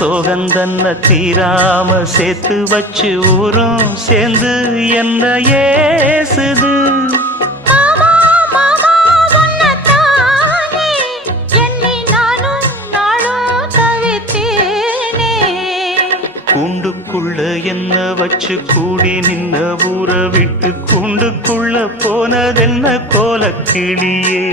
சோகந்தன்ன தீராம சேர்த்து வச்சு ஊரும் சேர்ந்து என்ன ஏசுது. கூண்டுக்குள்ள என்ன வச்சு கூடி நின்ன ஊரை விட்டு கூண்டுக்குள்ள போனதென்ன கோலக்கிளியே.